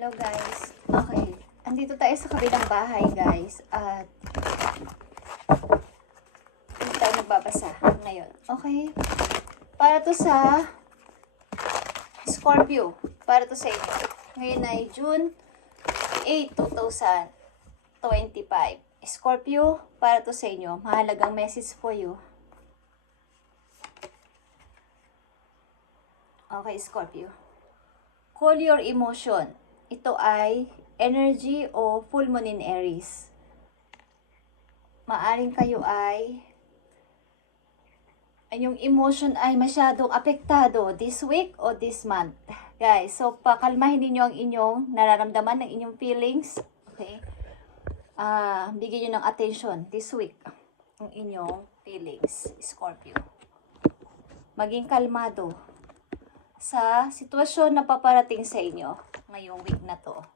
Hello guys. Okay. Andito tayo sa kabilang bahay guys. At hindi tayo nagbabasa ngayon. Okay. Para to sa Scorpio. Para to sa inyo. Ngayon ay June 8, 2025. Scorpio, para to sa inyo. Mahalagang message for you. Okay, Scorpio. Call your emotion. Ito ay energy o full moon in Aries. Maaring kayo ay yung emotion ay masyadong apektado this week o this month. Guys, so pakalmahin niyo ang inyong nararamdaman, ng inyong feelings. Okay? Bigyan niyo ng attention this week ang inyong feelings, Scorpio. Maging kalmado sa sitwasyon na paparating sa inyo ngayong week na to.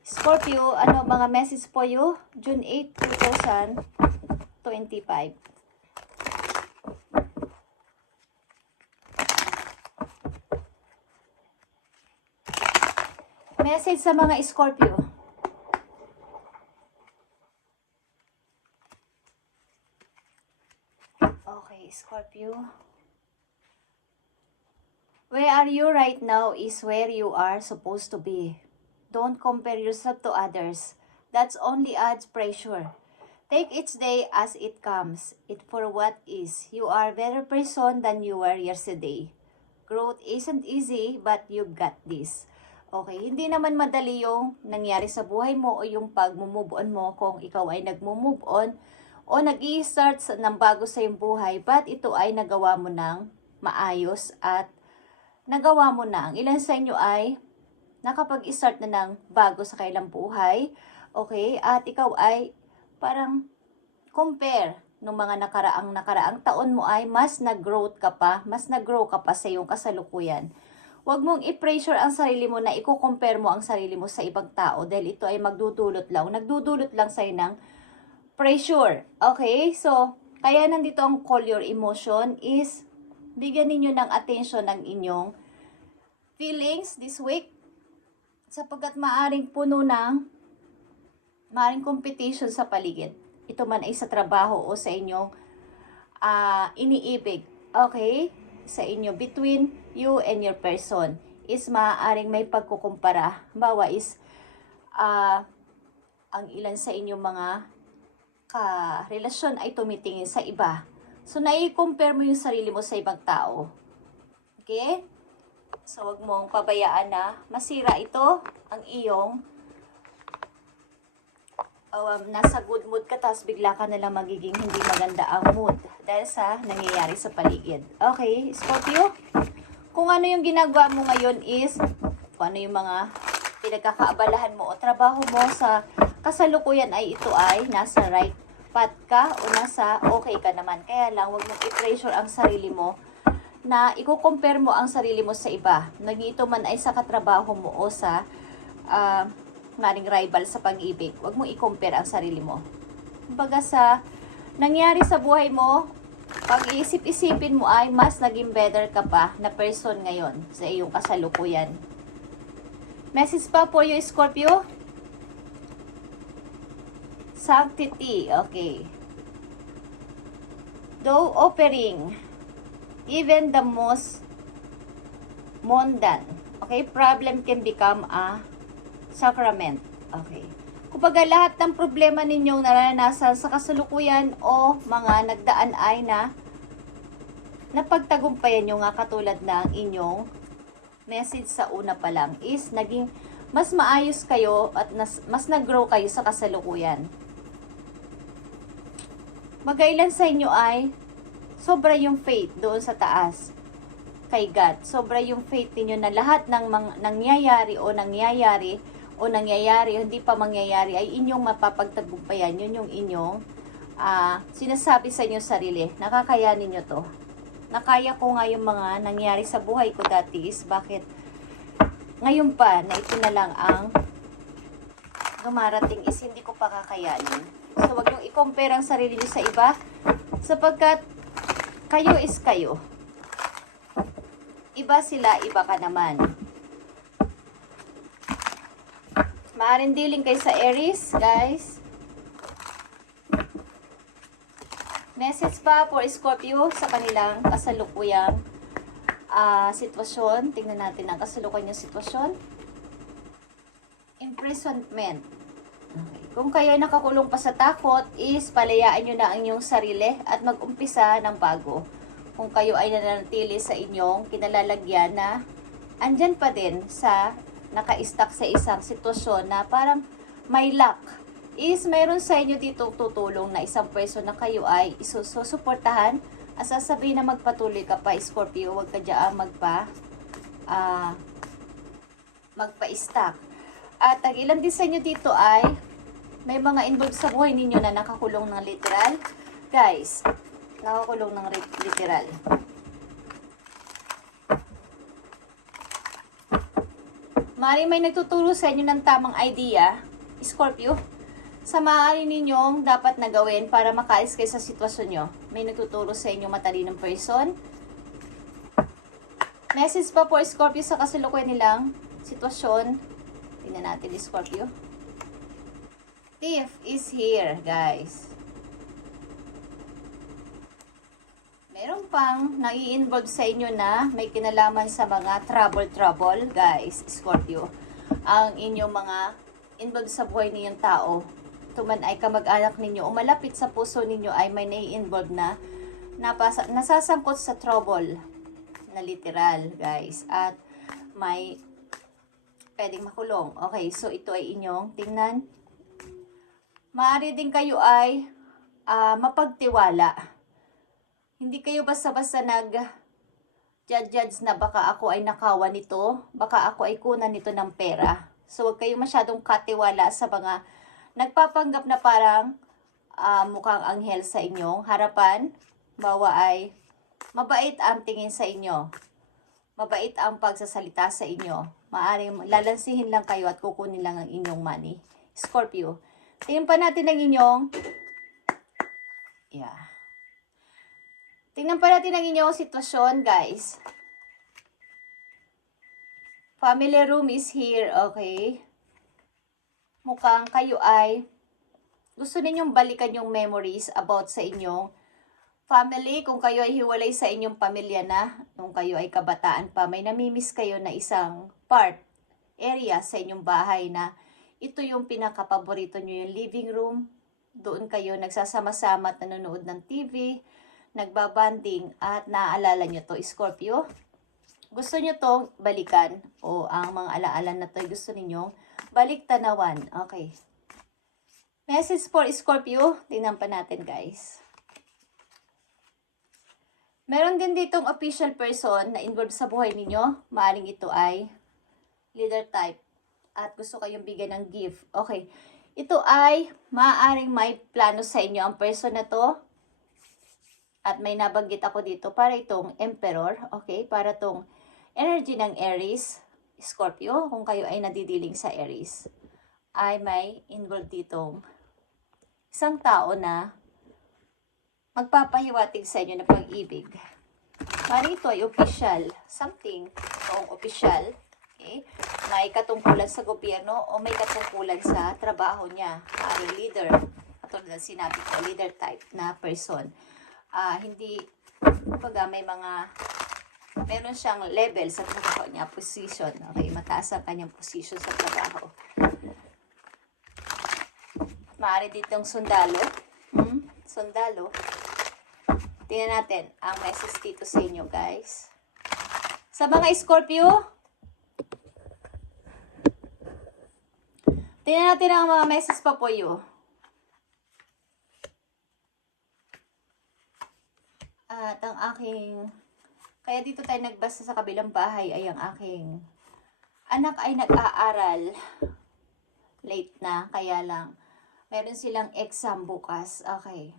Scorpio, ano mga message po you? June 8, 2025. Message sa mga Scorpio. Okay, Scorpio. Where are you right now is where you are supposed to be. Don't compare yourself to others. That's only adds pressure. Take each day as it comes. It for what is. You are a better person than you were yesterday. Growth isn't easy, but you got this. Okay, hindi naman madali yung nangyari sa buhay mo o yung pag-move on mo kung ikaw ay nag-move on o nag-i-start ng bago sa iyong buhay, but ito ay nagawa mo ng maayos at nagawa mo na. Ang ilan sa inyo ay nakapag-start na ng bago sa kailang buhay. Okay? At ikaw ay parang compare nung mga nakaraang taon mo ay mas nag-grow ka pa sa iyong kasalukuyan. Huwag mong i-pressure ang sarili mo na i-compare mo ang sarili mo sa ibang tao dahil ito ay nagdudulot lang sa'yo ng pressure. Okay? So, kaya nandito ang call your emotion is bigyan ninyo ng attention ng inyong feelings this week sapagkat maaring competition sa paligid. Ito man ay sa trabaho o sa inyong iniibig. Okay? Sa inyo, between you and your person is maaaring may pagkukumpara. Bawa is ang ilan sa inyong mga relasyon ay tumitingin sa iba. So, nai-compare mo yung sarili mo sa ibang tao. Okay? So, wag mong pabayaan na masira ito ang iyong nasa good mood ka, tapos bigla ka nalang magiging hindi maganda ang mood dahil sa nangyayari sa paligid. Okay, Scorpio? Kung ano yung ginagawa mo ngayon is, kung ano yung mga pinagkakaabalahan mo o trabaho mo sa kasalukuyan ay ito ay nasa right path ka o nasa okay ka naman. Kaya lang, huwag mong i-pressure ang sarili mo na i-compare mo ang sarili mo sa iba. Ito man ay sa katrabaho mo o sa maring rival sa pag-ibig. Huwag mong i-compare ang sarili mo. Kumbaga sa nangyari sa buhay mo, pag iisip-isipin mo ay mas naging better ka pa na person ngayon sa iyong kasalukuyan. Message pa for you, Scorpio? Sanctity, okay. Though offering even the most mundane, okay, problem can become a sacrament. Okay. Kumbaga lahat ng problema ninyong naranasan sa kasalukuyan o mga nagdaan ay napagtagumpayan nyo nga katulad ng inyong message sa una pa lang is naging mas maayos kayo at mas nag-grow kayo sa kasalukuyan. Magailan sa inyo ay sobra yung faith doon sa taas kay God. Sobra yung faith niyo na lahat ng nangyayari, hindi pa mangyayari ay inyong mapapagtagumpayan. Yun yung inyong sinasabi sa inyong sarili. Nakakayanin nyo to. Nakaya ko nga yung mga nangyari sa buhay ko dati is bakit ngayon pa na ito na lang ang dumarating is hindi ko pa kakayanin. So, wag nyo i-compare ang sarili nyo sa iba sapagkat kayo is kayo. Iba sila, iba ka naman. Maaaring dealing kayo sa Aries, guys. Message pa for Scorpio sa kanilang kasalukuyang sitwasyon. Tingnan natin ang kasalukuyang sitwasyon. Imprisonment. Okay. Kung kayo ay nakakulong pa sa takot, is palayaan nyo na ang inyong sarili at mag-umpisa ng bago. Kung kayo ay nananatili sa inyong kinalalagyan na andyan pa din sa naka-stuck sa isang sitwasyon na parang may luck, is mayroon sa inyo dito tutulong na isang person na kayo ay isusuportahan at sasabihin na magpatuloy ka pa, Scorpio. Huwag ka dyan magpa-stuck. At ang ilan din sa inyo dito ay may mga involved sa buhay ninyo na nakakulong ng literal. Guys, nakakulong ng literal. Maaari may nagtuturo sa inyo ng tamang idea, Scorpio, sa maaari ninyong dapat na gawin para makaalis kayo sa sitwasyon nyo. May nagtuturo sa inyo matalinong person. Message pa po, Scorpio, sa kasalukuyan nilang sitwasyon. Tingnan natin, Scorpio. Thief is here, guys. Meron pang nai-involve sa inyo na may kinalaman sa mga trouble, guys, Scorpio. Ang inyong mga involved sa buhay ninyong tao, tuman ay kamag-anak ninyo o malapit sa puso ninyo ay may nai-involve na nasasangkot sa trouble na literal, guys. At may pwedeng makulong. Okay, so ito ay inyong tingnan. Maaari din kayo ay mapagtiwala. Hindi kayo basta-basta judge na baka ako ay nakawan nito, baka ako ay kunan nito ng pera. So, huwag kayo masyadong katiwala sa mga nagpapanggap na parang mukhang anghel sa inyong harapan. Bawa ay mabait ang tingin sa inyo. Mabait ang pagsasalita sa inyo. Maaaring lalansihin lang kayo at kukunin lang ang inyong money. Scorpio, tingnan pa natin ang inyong tingnan pa natin ang inyong sitwasyon, guys. Family room is here, okay. Mukhang kayo ay gusto ninyong balikan yung memories about sa inyong family. Kung kayo ay hiwalay sa inyong pamilya na, kung kayo ay kabataan pa, may namimiss kayo na isang area sa inyong bahay na ito yung pinakapaborito nyo, yung living room. Doon kayo nagsasama-sama at nanonood ng TV, nagbabanding at naaalala nyo to, Scorpio. Gusto nyo to balikan o ang mga alaala na to gusto ninyong balik-tanawan. Okay. Message for Scorpio. Tingnan pa natin, guys. Meron din ditong official person na involved sa buhay ninyo. Maaring ito ay leader type at gusto kayong bigyan ng gift. Okay. Ito ay maaaring may plano sa inyo ang person na to. At may nabanggit ako dito para itong Emperor. Okay. Para itong energy ng Aries, Scorpio. Kung kayo ay nadidiling sa Aries, ay may involved ditong isang tao na magpapahiwatig sa inyo ng pag-ibig. Parang ito ay official. Something. Itong official. Okay. May katungkulan sa gobyerno o may katungkulan sa trabaho niya. Parang leader. Katulad na sinabi ko, leader type na person. Hindi, kumbaga may meron siyang level sa trabaho niya, position. Okay, mataas ang kanyang position sa trabaho. Maaari ditong sundalo. Sundalo. Tingnan natin ang message dito sa inyo, guys. Sa mga Scorpio, tingnan natin ang mga message pa po you. At ang aking, kaya dito tayo nagbasa sa kabilang bahay ay ang aking anak ay nag-aaral. Late na, kaya lang meron silang exam bukas. Okay.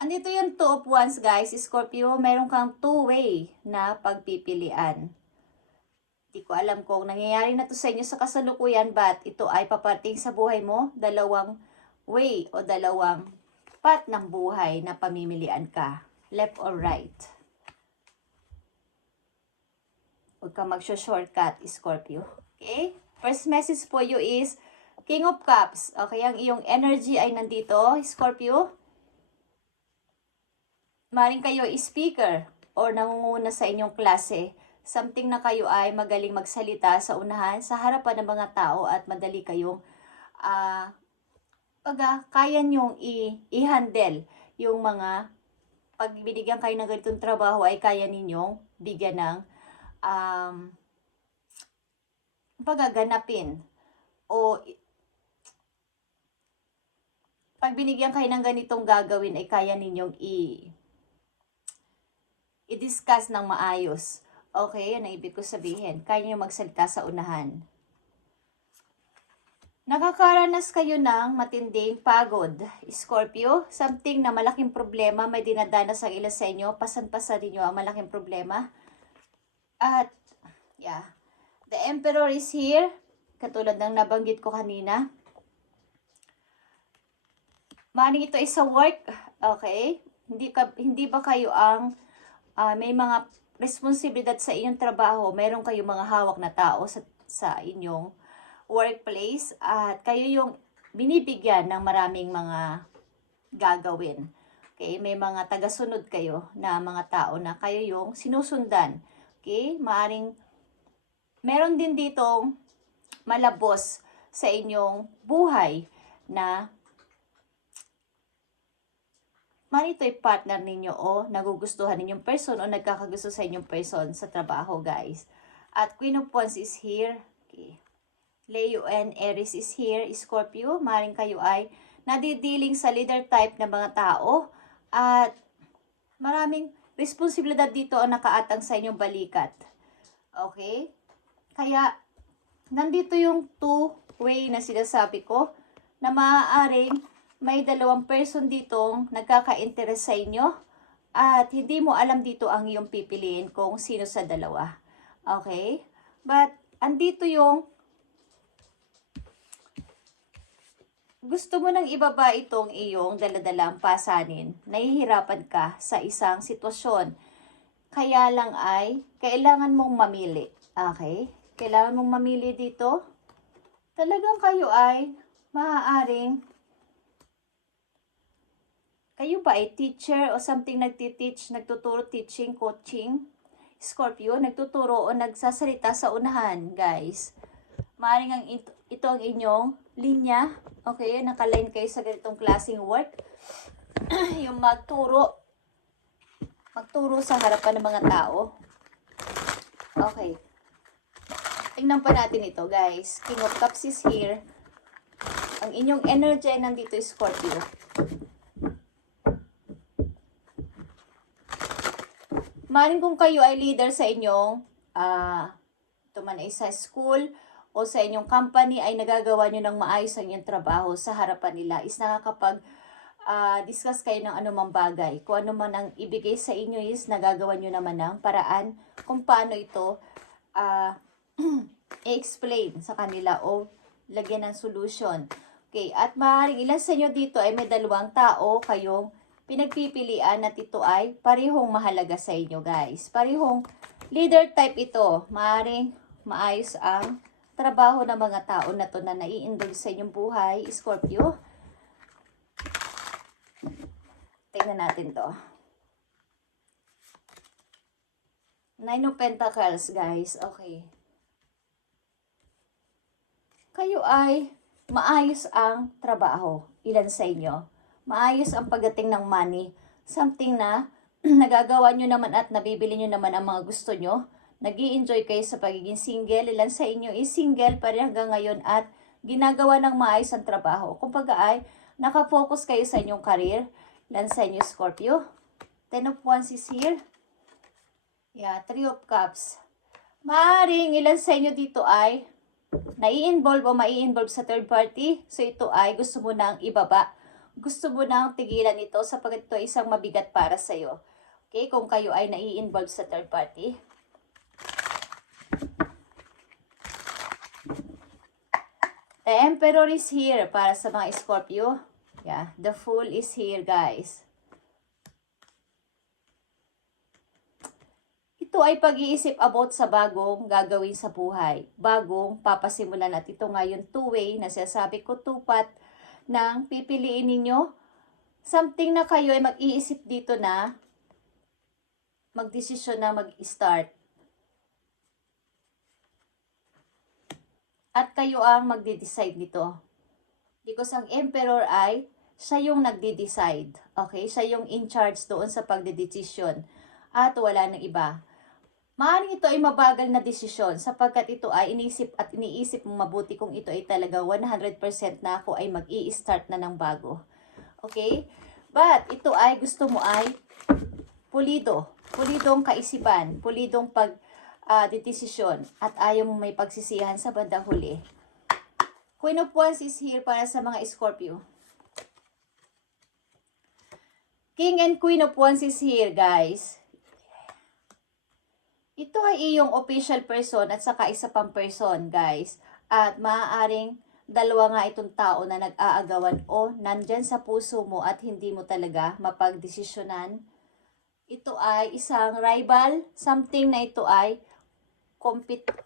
Andito yung 2 of Wands, guys. Scorpio, meron kang 2-way na pagpipilian. Hindi ko alam kung nangyayari na to sa inyo sa kasalukuyan, but ito ay paparating sa buhay mo. 2 way o 2 path ng buhay na pamimilian ka. Left or right. Huwag ka mag-shortcut, Scorpio. Okay? First message for you is King of Cups. Okay, ang iyong energy ay nandito, Scorpio. Maring kayo speaker or nangunguna sa inyong klase. Something na kayo ay magaling magsalita sa unahan, sa harapan ng mga tao at madali kayong kaya nyong i-handle yung mga pag binigyan kayo ng ganitong trabaho ay kaya ninyong bigyan ng pagaganapin o pag binigyan kayo ng ganitong gagawin ay kaya ninyong i-discuss ng maayos. Okay, yan ang ibig ko sabihin. Kaya niyo magsalita sa unahan. Nakakaranas kayo ng matinding pagod, Scorpio. Something na malaking problema, may dinadanas ang ilan sa inyo. Pasan-pasan niyo ang malaking problema. At, yeah. The Emperor is here. Katulad ng nabanggit ko kanina. Maring ito ay sa work. Okay? Hindi ba kayo ang may mga responsibilidad sa inyong trabaho? Meron kayong mga hawak na tao sa inyong workplace at kayo yung binibigyan ng maraming mga gagawin. Okay? May mga tagasunod kayo na mga tao na kayo yung sinusundan. Okay? Meron din ditong malabos sa inyong buhay na ito ay partner ninyo o nagugustuhan ninyong person o nagkakagusto sa inyong person sa trabaho, guys. At Queen of Wands is here. Okay. Leo and Aries is here. Scorpio, maring kayo ay nadidealing sa leader type na mga tao at maraming responsibilidad dito ang nakaatang sa inyong balikat. Okay? Kaya, nandito yung two-way na sinasabi ko na maaaring may dalawang person ditong nagkaka-interest sa inyo at hindi mo alam dito ang iyong pipiliin kung sino sa dalawa. Okay? But, andito yung gusto mo nang ibaba itong iyong daladalang pasanin. Nahihirapan ka sa isang sitwasyon. Kaya lang ay, kailangan mong mamili. Okay? Kailangan mong mamili dito. Talagang kayo ay maaaring kayo ba ay teacher o something nagtuturo, teaching, coaching? Scorpio, nagtuturo o nagsasalita sa unahan, guys. Maaaring ito ang inyong linya. Okay, nakaline kayo sa ganitong klaseng work. Yung magturo sa harapan ng mga tao. Okay. Tingnan pa natin ito, guys. King of Cups is here. Ang inyong energy nandito, Scorpio. Maaaring kung kayo ay leader sa inyong ito man ay sa school o sa inyong company ay nagagawa nyo ng maayos ang inyong trabaho sa harapan nila is nakakapag-discuss kayo ng anumang bagay. Kung ano man ang ibigay sa inyo is nagagawa nyo naman ng paraan kung paano ito i-explain sa kanila o lagyan ng solution. Okay, at maaaring ilan sa inyo dito ay may dalawang tao kayong pinagpipilian at ito ay parehong mahalaga sa inyo, guys. Parehong leader type ito. Maaaring maayos ang trabaho ng mga tao na to na nai-involve sa inyong buhay, Scorpio. Tingnan natin to. Nine of Pentacles, guys. Okay. Kayo ay maayos ang trabaho. Ilan sa inyo? Maayos ang pagdating ng money. Something na nagagawa nyo naman at nabibili nyo naman ang mga gusto nyo. Nag-i-enjoy kayo sa pagiging single. Ilan sa inyo is single pa rin hanggang ngayon at ginagawa ng maayos ang trabaho. Kumbaga ay nakafocus kayo sa inyong career. Ilan sa inyo, Scorpio? Ten of Wands is here. Yeah, Three of Cups. Maaring ilan sa inyo dito ay nai-involve o mai-involve sa third party. So ito ay gusto mo nang ibaba. Gusto mo nang tigilan ito sapagkat ito ay isang mabigat para sa iyo. Okay, kung kayo ay nai-involve sa third party. The Emperor is here para sa mga Scorpio. Yeah, the Fool is here, guys. Ito ay pag-iisip about sa bagong gagawin sa buhay. Bagong papasimulan, at ito nga yung two-way na sinasabi ko, tupat ng pipiliin ninyo. Something na kayo ay mag-iisip dito na magdesisyon na mag-start. At kayo ang magde-decide nito. Because ang emperor ay siya yung nagde-decide. Okay? Siya yung in charge doon sa pagde-decision. At wala nang iba. Maaaring ito ay mabagal na desisyon sapagkat ito ay iniisip mo mabuti kung ito ay talaga 100% na ako ay mag-i-start na ng bago. Okay? But ito ay gusto mo ay pulido. Pulidong kaisipan. Pulidong desisyon. At ayaw mo may pagsisihan sa bandang huli. Queen of Wands is here para sa mga Scorpio. King and Queen of Wands is here, guys. Ito ay iyong official person at saka isa pang person, guys. At maaaring dalawa nga itong tao na nag-aagawan o nandyan sa puso mo at hindi mo talaga mapagdesisyonan. Ito ay isang rival, something na ito ay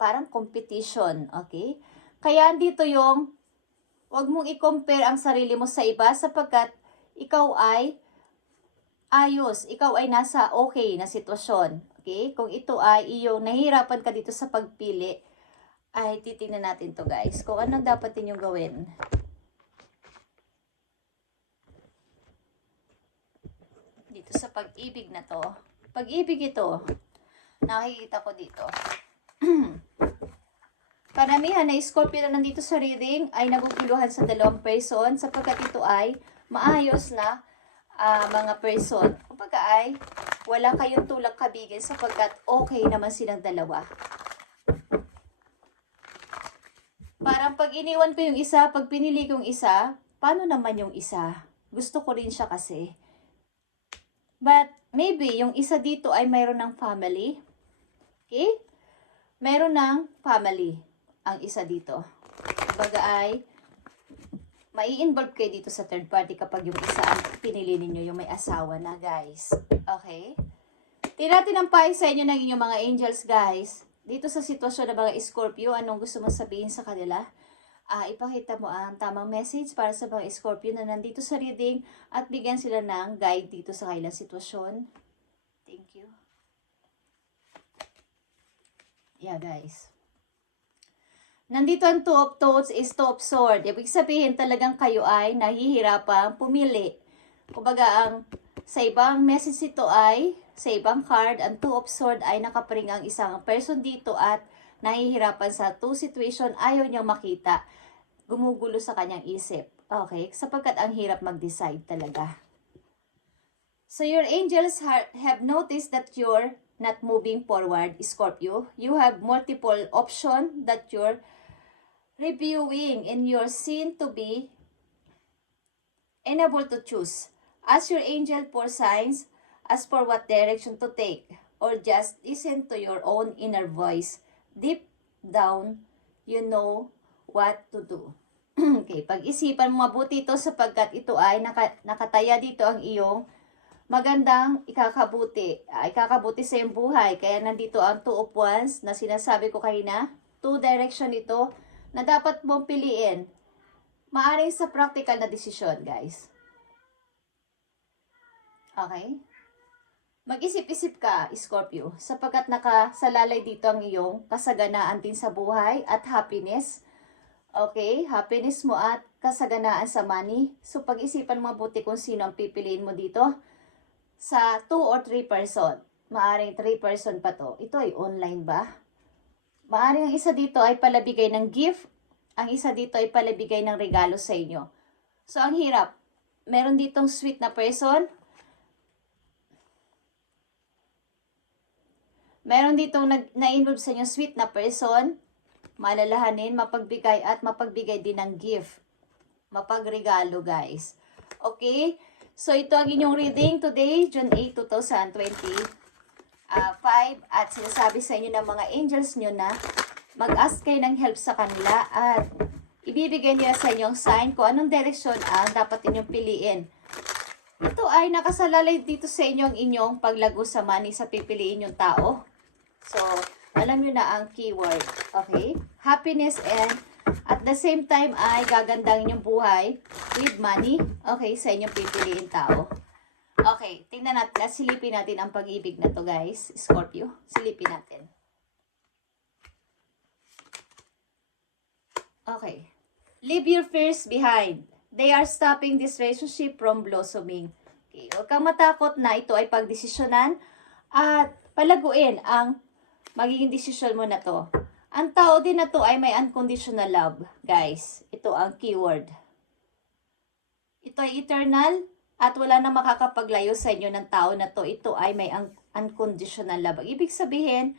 parang competition, okay? Kaya dito yung, wag mong i-compare ang sarili mo sa iba sapagkat ikaw ay ayos, ikaw ay nasa okay na sitwasyon. Okay? Kung ito ay iyong nahihirapan ka dito sa pagpili, ay titingnan natin to, guys. Kung anong dapat ninyong gawin. Dito sa pag-ibig na to. Pag-ibig ito, nakikita ko dito. Karamihan na Scorpio na nandito sa reading ay naguguluhan sa dalawang person sapagkat ito ay maayos na mga person. Kumbaga ay wala kayong tulak kabigin sapagkat okay naman silang dalawa. Parang pag iniwan ko yung isa, pag pinili kong isa, paano naman yung isa? Gusto ko rin siya kasi. But maybe yung isa dito ay mayroon ng family. Okay? Mayroon ng family ang isa dito. Kumbaga ay mai-involve kayo dito sa third party kapag yung isa ang pinili ninyo, yung may asawa na, guys. Okay? Tingnan natin ang payo sa inyo ng inyong mga angels, guys. Dito sa sitwasyon ng mga Scorpio, anong gusto mo sabihin sa kanila? Ipakita mo ang tamang message para sa mga Scorpio na nandito sa reading at bigyan sila ng guide dito sa kailang sitwasyon. Thank you. Yeah, guys. Nandito ang Two of Thoughts is Two of Swords. Ibig sabihin talagang kayo ay nahihirapang pumili. Kumbaga sa ibang message ito ay, sa ibang card, ang Two of Swords ay nakaparing ang isang person dito at nahihirapan sa two situation, ayaw niyang makita. Gumugulo sa kanyang isip. Okay? Sapagkat ang hirap mag-decide talaga. So your angels have noticed that you're not moving forward, Scorpio. You have multiple options that you're reviewing and you're seen to be unable to choose. Ask your angel for signs as for what direction to take, or just listen to your own inner voice. Deep down, you know what to do. Okay, pag-isipan mo mabuti ito sapagkat ito ay nakataya dito ang iyong magandang ikakabuti sa iyong buhay. Kaya nandito ang Two of Wands na sinasabi ko kanina, two direction ito na dapat mong piliin. Maaring sa practical na desisyon, guys. Okay? Mag-isip-isip ka, Scorpio, sapagkat nakasalalay dito ang iyong kasaganaan din sa buhay at happiness. Okay? Happiness mo at kasaganaan sa money. So, pag-isipan mo mabuti kung sino ang pipiliin mo dito sa 2 or 3 person. Maaring 3 person pa to. Ito ay online ba? Maaring ang isa dito ay palabigay ng gift. Ang isa dito ay palabigay ng regalo sa inyo. So, ang hirap. Meron ditong sweet na person. Meron ditong na-involve sa inyo sweet na person. Malalahanin, mapagbigay at mapagbigay din ng gift. Mapagregalo, guys. Okay? So, ito ang inyong reading today, June 8, 2020. 5 at sinasabi sa inyo ng mga angels nyo na mag-ask kayo ng help sa kanila at ibibigay nila sa inyong sign kung anong direksyon ang dapat inyong piliin. Ito ay nakasalalay dito sa inyo ang inyong paglago sa money sa pipiliin yung tao. So, alam nyo na ang keyword. Okay? Happiness and at the same time ay gagandangin yung buhay with money. Okay? Sa inyong pipiliin tao. Okay. Tingnan natin. Silipin natin ang pag-ibig na to, guys. Scorpio. Silipin natin. Okay. Leave your fears behind. They are stopping this relationship from blossoming. Okay. Huwag kang matakot na ito ay pagdesisyonan at palaguin ang magiging desisyon mo na to. Ang tao din na to ay may unconditional love, guys. Ito ang keyword. Ito ay eternal at wala na makakapaglayo sa inyo ng tao na to. Ito ay may unconditional love. Ibig sabihin,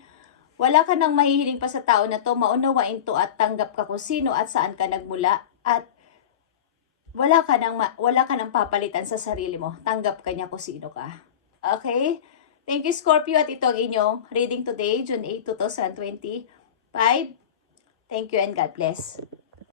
wala ka nang mahihiling pa sa tao na to, maunawain to at tanggap ka kung sino at saan ka nagmula at wala ka nang papalitan sa sarili mo. Tanggap ka niya kung sino ka. Okay? Thank you, Scorpio, at ito ang inyong reading today, June 8, 2025. Thank you and God bless.